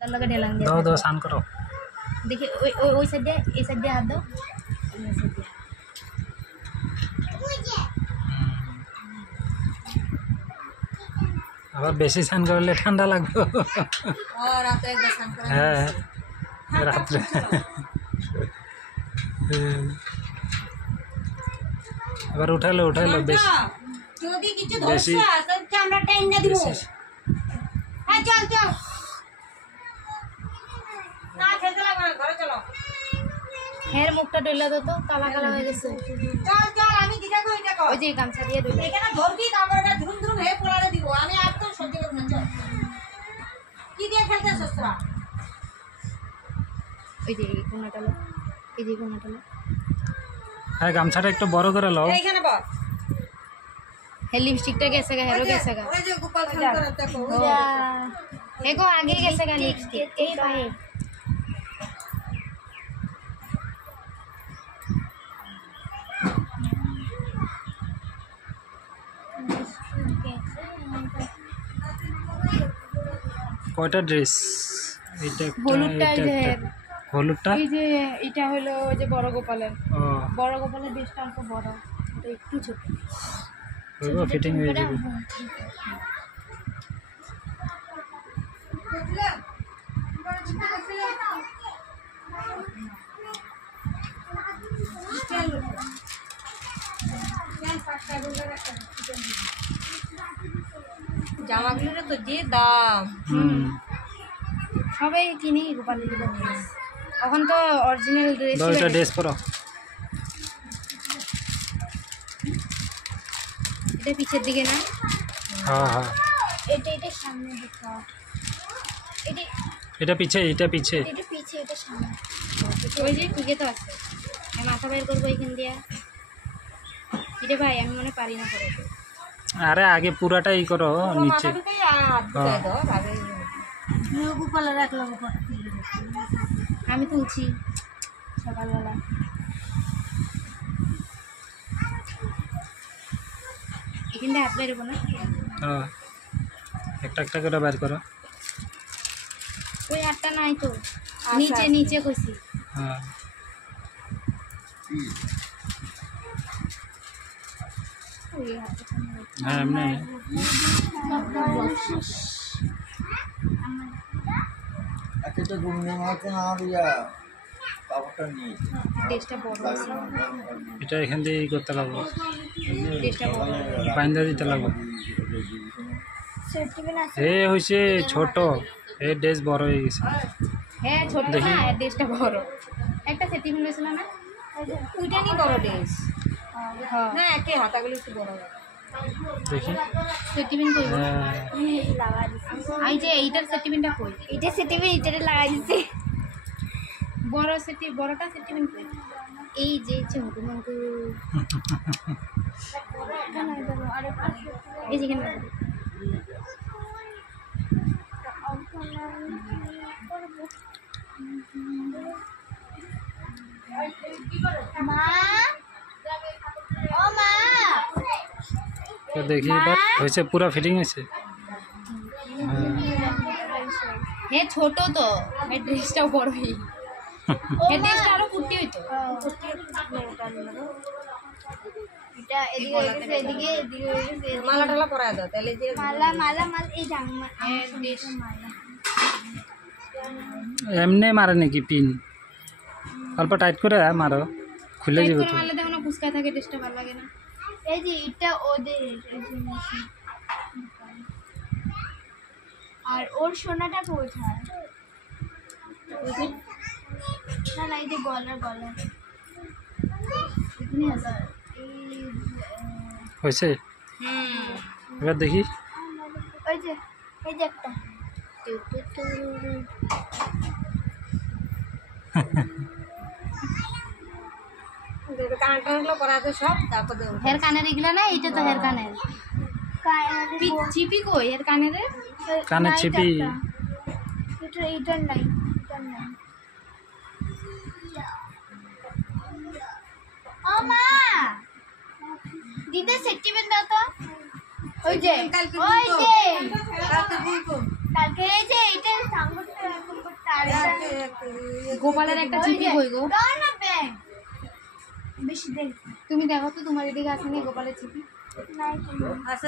लगा ढेलांग दिया दो दो शान करो। देखिए ওই সাইডে এই সাইডে হাত দাও আবার বেশি স্নান করলে ঠান্ডা লাগবে। রাতে একবার স্নান করে হ্যাঁ রাত্রে এবার উঠাইলো বেশি যদি কিছু ধরছে তাহলে আমরা টাইম না দিব। হ্যাঁ চল চল না খেতে লাগবে না ঘরে চলো। হের মুখটা ডইলা দাও তো কালা কালা হয়ে গেছে। চল চল আমি দিটা কই এটা কই ওই যে গামছা দিয়ে দইলা এখানে ধরবি তারপর এটা ধুম ধুম হে পোলারে দিব আমি আর তো সহ্য করব না। চল কি দিয়ে খেলতেছস তোরা? ওই যে কোনাটা লো এই যে কোনাটা লো হ্যাঁ গামছাটা একটু বড় করে লও। এইখানে বস হে লিপস্টিকটা গেছে গা হেরো গেছে গা ওই যে গোপাল খান করে দেখো এগো আগে গেছে গা লিপস্টিক এই পায়ে কয়টা ড্রেস? এটা একটা হলুদটা এই যে হলুদটা এই যে এটা হলো ওই যে বড় গোপালের ও বড় গোপালের ড্রেসটা অল্প বড় এটা একটু ছোট ওইগো ফিটিং হয়ে যাবে। জামাগুলোর তো যে দাম সবাই কিনে গোপালের ড্রেস এখন তো অরিজিনাল ড্রেস দুইটা ড্রেস পরো। এটা পিছের দিকে না হ্যাঁ হ্যাঁ এটা সামনে দেখা এটা এটা পিছে এটা পিছে এটা সামনে ওই যে ঠিকই তো আছে আমি মাথা বের করবো এখান দিয়া এটা ভাই আমি মনে পারি না করে আরে আগে পুরাটাই করো নিচে গোপাল রাখলাম আমি তুলছি সকালবেলা এখান দিয়ে হাত বেরোবো না হ্যাঁ একটা একটা করে বের করো। ওই হাতটা নাই তো নিচে নিচে কইছি হ্যাঁ ওই হাতটা হ্যাঁ এমনি টেস্টটা বড় আছে এটা এখান দিয়ে ই করতে লাগবো টেস্টটা বড় বাইন্দা দিতে লাগবো। এ হয়েছে ছোট এ ড্রেস বড় হয়ে গেছে। হ্যাঁ ছোট না ড্রেসটা বড় একটা সেটিং হয়েছিল না ওইটা নিয়ে বড় ড্রেস না একে হাতাগুলো একটু বড় দেখি সেটিমেন্ট কই এই যে এইটার সেটিমেন্টটা কই এটা সেটিমেন্ট এটারে লাগাই দিতে বড় বড়টা সেটিমেন্ট কই এই যে ছোট মঙ্কু এই যে কেন মা ও মা তো দেখি এবার হয়েছে পুরা ফিটিং হয়েছে। হে ছোট তো এই ড্রেসটাও বড়ই এই ড্রেসটা আরো কুর্তি হইতো এটা এদিকে মালা টালা পরায় দাও তাহলে যে মালা এই জামা মালা এমনি মারে নাকি পিন অল্প টাইট করে মারো খুলে যাবে তো। মারলে দেখো না ফুসকা থাকে ড্রেসটা ভালো লাগে না। এই যে এটা ওদের আর ওর সোনাটা কোথায় না না এই যে গলার হয়েছে এবার দেখি ওই যে একটা হেয়ার কানের এগুলো না এইটা তো হেয়ার কানের চিপি কই হেয়ার কানের কানের চিপি এইটার নাই ও মা দিদা সেটিমেন্ট দাও তো ওই যে কালকে এই যে এটা সামনে গোপালের একটা চিঠি কই গো বেশি দেখ তুমি দেখো তো তোমার এদিকে আসেনি গোপালের চিঠি